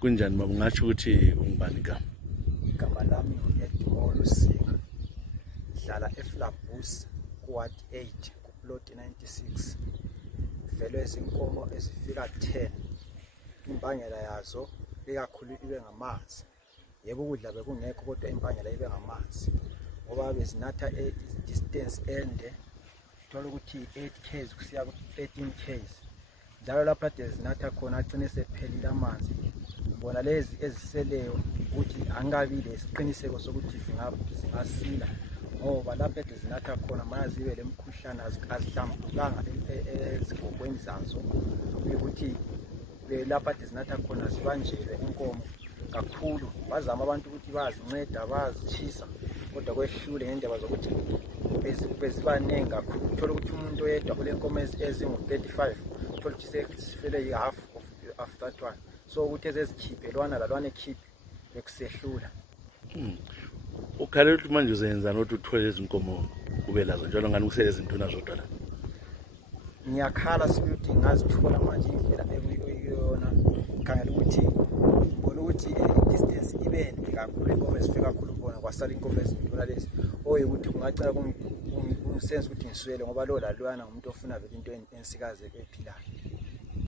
Kunjani baba, ungatsho ukuthi ungubani igama? Igama lami ngu-Edmond Lusinga, ngihlala eFlabus kuWard 8 kuplot 96. Velwe izinkomo ezifika 10. Imbangela yazo ikakhulu ibe ngamanzi. Yebo ukudla bekungekho kodwa imbangela ibe ngamanzi. Ngoba bezinatha distance ende, uthola ukuthi 8 km kusiya ku 13 km. Njalo lapha kade zinatha khona agcine sephelile amanzi. Bona lezi eziseleyo ukuthi angabile isiqiniseko sokuthi zingasila, ngoba lapha ezinatha khona mayazibe lemkhuhlane azihlambulanga ezigobweni zazo, ukuthi lapha ezinatha khona zibanjelwe inkomo kakhulu. Bazama abantu ukuthi bazinceda bazichisa, kodwa kwehlule ngendaba zokuthi bezibaningi kakhulu. Uthola ukuthi umuntu oyedwa kule nkomo ezingu-35 uthola ukuthi sifele i-half of that one. So ukuthi ezezikhiphe lwana lalwana ekhiphe bekusehlula. Ukhalela ukuthi manje uzenzani ukuthi uthole lezi nkomo kube lazo njalo ngani kusele izinduna zodwa la? Ngiyakhala sikuthi ngazithola manje indlela ekuyiyona, khangela ukuthi ngibona ukuthi distance ibe ende kakhulu, inkomo ezifika kakhulu bona kwasala inkomo ezinduna lezi ukuthi kungacela kungisenza ukuthi ngiswele, ngoba lo lalwana umuntu ofuna vele into ensikaze ephilayo.